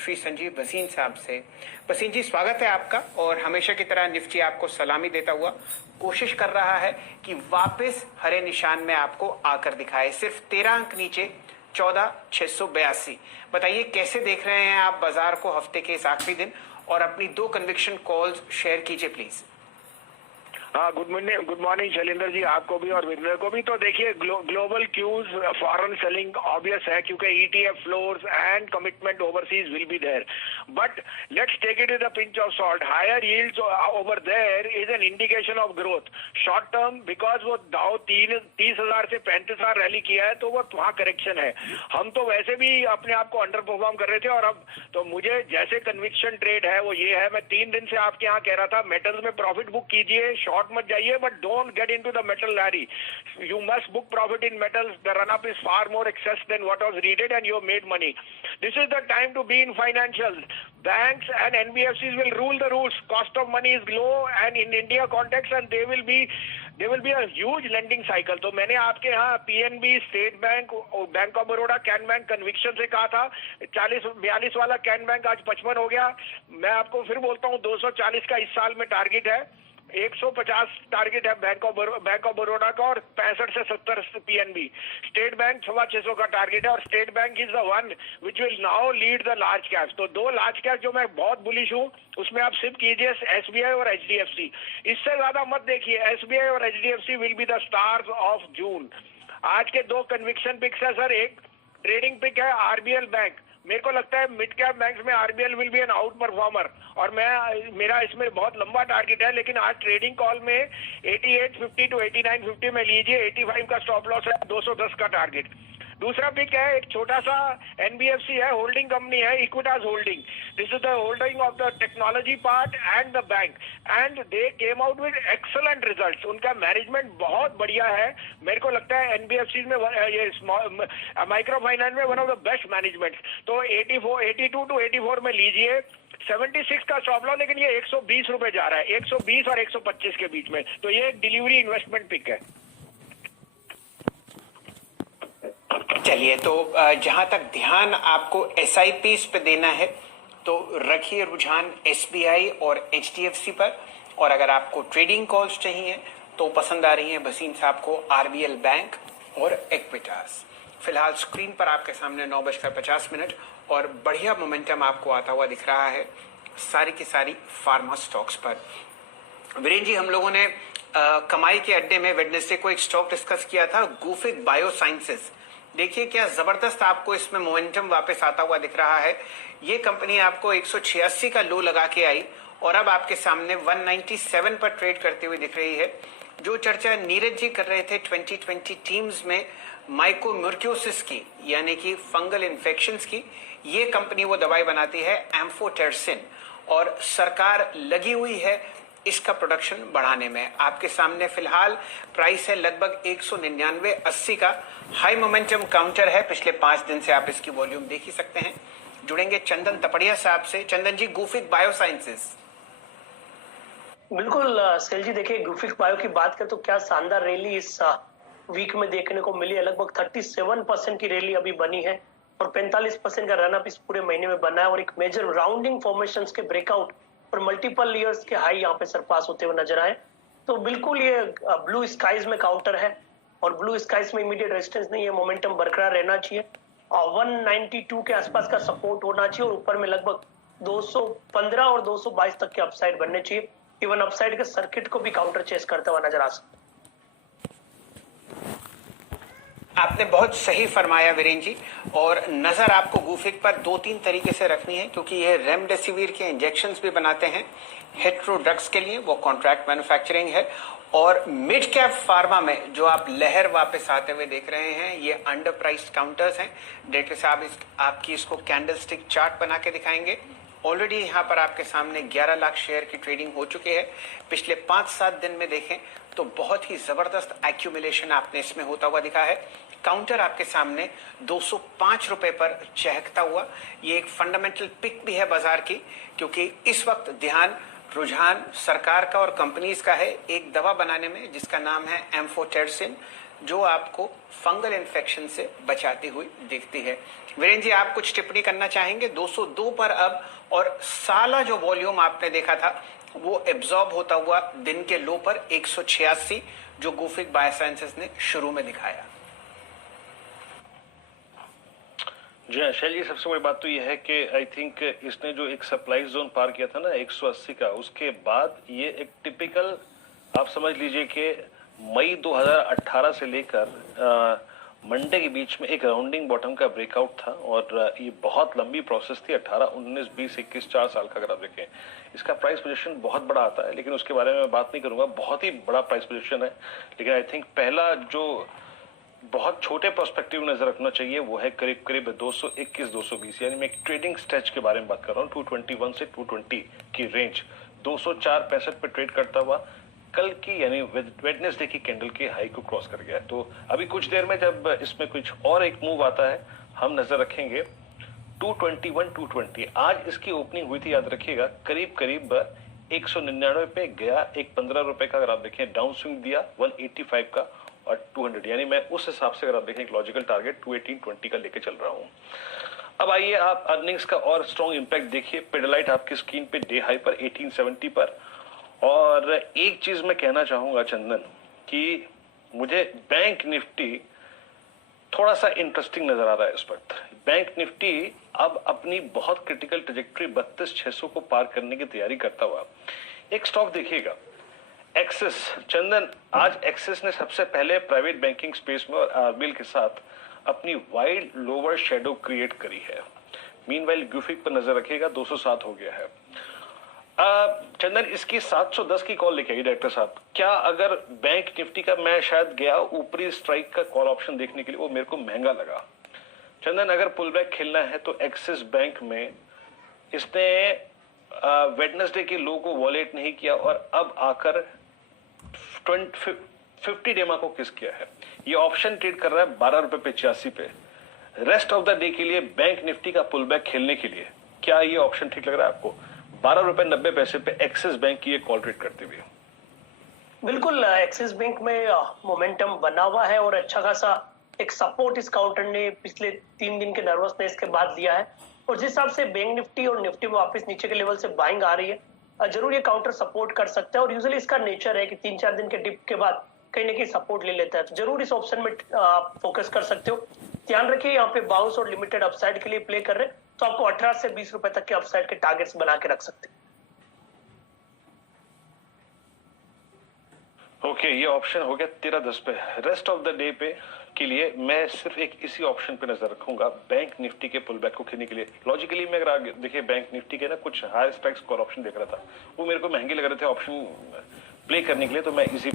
श्री संजीव भसीन साहब से। भसीन जी, स्वागत है आपका। और हमेशा की तरह निफ्टी आपको सलामी देता हुआ कोशिश कर रहा है कि वापस हरे निशान में आपको आकर दिखाए। सिर्फ 13 अंक नीचे 14,682। बताइए कैसे देख रहे हैं आप बाजार को हफ्ते के इस आखिरी दिन, और अपनी 2 कन्विक्शन कॉल्स शेयर कीजिए प्लीज। हाँ, गुड मॉर्निंग शैलेंद्र जी, आपको भी और विंदर को भी। तो देखिए, global cues foreign selling obvious है, क्योंकि ETF flows and commitment overseas will be there, but let's take it with a pinch of salt. Higher yields over there is an indication of growth short term, because वो Dow 30,000 से 35,000 rally किया है, तो वो वहाँ correction है। हम तो वैसे भी अपने आप को अंडर परफॉर्म कर रहे थे, और अब तो मुझे जैसे कन्विक्शन ट्रेड है वो ये है। मैं 3 दिन से आपके यहाँ कह रहा था मेटल्स में प्रॉफिट बुक कीजिए, शॉर्ट मत जाइए, but don't get into the metal rally. You must book profit in metals. The run up is far more excess than what was needed and you made money. This is the time to be in financials. Banks and NBFCs will rule the rules. Cost of money is low, and in India context, and there will be a huge lending cycle. तो मैंने आपके यहाँ PNB, state bank, bank of Baroda, can bank conviction से कहा था 40-42 वाला can bank आज 55 हो गया। मैं आपको फिर बोलता हूँ 240 का इस साल में टारगेट है, 150 टारगेट है बैंक ऑफ बड़ौदा का, और 65 से 70 पीएनबी। स्टेट बैंक 650 का टारगेट है, और state bank is the one which will now lead the large caps. तो 2 लार्ज कैप जो मैं बहुत बुलिश हूँ, उसमें आप सिर्फ कीजिए एसबीआई और एचडीएफसी। इससे ज्यादा मत देखिए। एसबीआई और HDFC will be the stars of June. आज के 2 कन्विक्शन पिक्स है सर। एक ट्रेडिंग पिक है आरबीएल बैंक। मेरे को लगता है मिड कैप बैंक्स में RBL will be an outperformer, और मेरा इसमें बहुत लंबा टारगेट है, लेकिन आज ट्रेडिंग कॉल में 8850 टू 8950 में लीजिए। 85 का स्टॉप लॉस है, 210 का टारगेट। दूसरा पिक है एक छोटा सा एनबीएफसी है, होल्डिंग कंपनी है, Equitas holding. This is the holding of the technology part and the bank, and they came out with excellent results. उनका मैनेजमेंट बहुत बढ़िया है। मेरे को लगता है एनबीएफसी में ये माइक्रो फाइनेंस में one of the best management. तो 82 टू 84 में लीजिए। 76 का स्टॉप लॉस, लेकिन ये 120 रुपए जा रहा है, 120 और 125 के बीच में। तो ये एक डिलीवरी इन्वेस्टमेंट पिक है। चलिए, तो जहां तक ध्यान आपको एसआईपीस पे देना है, तो रखिए रुझान एसबीआई और एचडीएफसी पर। और अगर आपको ट्रेडिंग कॉल्स चाहिए तो पसंद आ रही हैं भसीन साहब को आरबीएल बैंक और इक्विटास। फिलहाल स्क्रीन पर आपके सामने 9:50 और बढ़िया मोमेंटम आपको आता हुआ दिख रहा है सारी की सारी फार्मा स्टॉक्स पर। वीरेंद्र जी, हम लोगों ने कमाई के अड्डे में वेडनेसडे को एक स्टॉक डिस्कस किया था, गुफिक बायोसाइंसेस। देखिए क्या जबरदस्त आपको इसमें मोमेंटम वापस आता हुआ दिख रहा है। ये कंपनी आपको 186 का लो लगा के आई, और अब आपके सामने 197 पर ट्रेड करते हुए दिख रही है। जो चर्चा नीरज जी कर रहे थे 2020 टीम्स में माइकोम्यूर्क्योसिस की, यानी कि फंगल इन्फेक्शंस की, ये कंपनी वो दवाई बनाती है एम्फोटेरसिन, और सरकार लगी हुई है इसका प्रोडक्शन बढ़ाने में। आपके सामने फिलहाल प्राइस है लगभग 199.80 का। हाई मोमेंटम काउंटर है पिछले 5 दिन से, आप इसकी वॉल्यूम देख ही सकते हैं। जुड़ेंगे चंदन तपड़िया साहब से। चंदन जी, गुफिक बायोसाइंसेस। बिल्कुल सेल जी, देखिए गुफिक बायो की बात करें तो क्या शानदार रैली इस वीक में देखने को मिली है। लगभग 37% की रैली अभी बनी है, और 45% का रनअप इस पूरे महीने में बना है, और एक मेजर राउंडिंग फॉर्मेशंस के ब्रेकआउट और मल्टीपल ईयर्स के हाई यहाँ पे सरपास होते हुए नजर आए। तो बिल्कुल ये ब्लू स्काइज में काउंटर है, और ब्लू स्काइज में इमीडिएट रेजिस्टेंस नहीं है, मोमेंटम बरकरार रहना चाहिए, और 192 के आसपास का सपोर्ट होना चाहिए, और ऊपर में लगभग 215 और 222 तक के अपसाइड बनने चाहिए। इवन अपसाइड के सर्किट को भी काउंटर चेस करता हुआ नजर आ सकता है। आपने बहुत सही फरमाया वीरेंद्र जी, और नजर आपको गुफिक पर 2-3 तरीके से रखनी है, क्योंकि ये रेमडेसिविर के इंजेक्शंस भी बनाते हैं हेट्रो ड्रग्स के लिए, वो कॉन्ट्रैक्ट मैन्युफैक्चरिंग है। और मिड कैप फार्मा में जो आप लहर वापस आते हुए देख रहे हैं, ये अंडर प्राइस्ड काउंटर्स हैं। डायरेक्टर साहब आपकी इसको कैंडल स्टिक चार्ट बना के दिखाएंगे। ऑलरेडी यहाँ पर आपके सामने 11 लाख शेयर की ट्रेडिंग हो चुकी है। पिछले 5-7 दिन में देखें तो बहुत ही जबरदस्त एक्यूमुलेशन आपने इसमें होता हुआ दिखा है। काउंटर आपके सामने 205 रुपए पर चहकता हुआ, ये एक फंडामेंटल पिक भी है बाजार की, क्योंकि इस वक्त ध्यान रुझान सरकार का और कंपनीज का है एक दवा बनाने में जिसका नाम है एम्फोटेरसिन। जो आपको फंगल इन्फेक्शन से बचाती हुई दिखती है। वीरेंद्र जी, आप कुछ टिप्पणी करना चाहेंगे? 202 पर अब, और साला जो वॉल्यूम आपने देखा था वो एब्जॉर्ब होता हुआ दिन के लो पर 186 जो गुफिक बायोसाइंसेस ने शुरू में दिखाया। जी हाँ शैल जी, सबसे बड़ी बात तो यह है कि आई थिंक इसने जो एक सप्लाई जोन पार किया था ना 180 का, उसके बाद ये एक टिपिकल आप समझ लीजिए कि मई 2018 से लेकर मंडे के बीच में एक राउंडिंग बॉटम का ब्रेकआउट था, और ये बहुत लंबी प्रोसेस थी। 18, 19, 20, 21, 4 साल का अगर आप देखें, इसका प्राइस पोजीशन बहुत बड़ा आता है, लेकिन उसके बारे में मैं बात नहीं करूंगा। बहुत ही बड़ा प्राइस पोजीशन है, लेकिन आई थिंक पहला जो बहुत छोटे पर्सपेक्टिव नजर रखना चाहिए वो है करीब करीब 221, 220, यानी मैं एक ट्रेडिंग स्ट्रेच के बारे में बात कर रहा हूँ। 221 से 220 की रेंज 204.65 पे ट्रेड करता हुआ कल की यानी वेडनेसडे की कैंडल के हाई को क्रॉस कर गया। तो अभी कुछ देर में जब इसमें कुछ और एक मूव आता है हम नजर रखेंगे 221, 220। आज इसकी ओपनिंग हुई थी, याद रखिएगा, करीब करीब 199 पे गया। एक 15 रुपए का अगर आप देखें डाउन स्विंग दिया 185 का और 200, यानी मैं उस हिसाब से अगर आप देखें एक लॉजिकल टारगेट 218.20 का लेके चल रहा हूं। अब आइए आप अर्निंग्स का और स्ट्रॉन्ग इंपैक्ट देखिए। पिडिलाइट आपकी स्क्रीन पे डे हाई पर 1870 पर। और एक चीज मैं कहना चाहूंगा चंदन कि मुझे बैंक निफ्टी थोड़ा सा इंटरेस्टिंग नजर आ रहा है इस वक्त। बैंक निफ्टी अब अपनी बहुत क्रिटिकल ट्रेजेक्टरी 32,600 को पार करने की तैयारी करता हुआ। एक स्टॉक देखिएगा, एक्सिस। चंदन, आज एक्सिस ने सबसे पहले प्राइवेट बैंकिंग स्पेस में और आरबीएल के साथ अपनी वाइड लोअर शेडो क्रिएट करी है। मीनवाइल ग्राफिक पर नजर रखिएगा, 207 हो गया है। चंदन, इसकी 710 की कॉल लेके आई डायरेक्टर साहब। क्या अगर बैंक निफ्टी का, मैं शायद गया ऊपरी स्ट्राइक का कॉल ऑप्शन देखने के लिए, वो मेरे को महंगा लगा। चंदन, अगर पुल बैक खेलना है तो एक्सिस बैंक में इसने वेडनेसडे के लो को वॉलेट नहीं किया और अब आकर 50 डेमा को किस किया है। ये ऑप्शन ट्रेड कर रहा है 12 रुपए पे 86 पे। रेस्ट ऑफ द डे के लिए बैंक निफ्टी का पुल बैक खेलने के लिए क्या ये ऑप्शन ठीक लग रहा है आपको? 12 रुपए 90 पैसे पे एक्सिस बैंक की ये कॉल ट्रेड करते हुए। बिल्कुल, एक्सिस बैंक में मोमेंटम बना हुआ है और अच्छा खासा एक सपोर्ट इस काउंटर ने पिछले 3 दिन के नर्वसनेस के बाद दिया है। और जिस हिसाब से बैंक निफ्टी और निफ्टी में वापस नीचे के लेवल से बाइंग आ रही है, जरूर ये काउंटर सपोर्ट कर सकता है। और यूजुअली इसका नेचर है कि 3-4 दिन के डिप के बाद कहीं ना कहीं सपोर्ट ले लेता है, तो जरूर इस ऑप्शन में आप फोकस कर सकते हो। ध्यान रखिए, यहाँ पे बाउंस और लिमिटेड अपसाइड के लिए प्ले कर रहे हैं, तो आपको 18 से 20 रुपए तक के अपसाइड के टारगेट्स बना के रख सकते हैं। ओके, ये ऑप्शन हो गया 13.10 पे। रेस्ट ऑफ द डे पे के लिए मैं सिर्फ एक इसी ऑप्शन पे नजर रखूंगा, बैंक निफ्टी के पुल बैक को खेलने के लिए। लॉजिकली मैं अगर आगे देखिए बैंक निफ्टी के ना कुछ हाई स्ट्राइक्स कॉल ऑप्शन देख रहा था, वो मेरे को महंगे लग रहे थे ऑप्शन प्ले करने के लिए, तो मैं इसी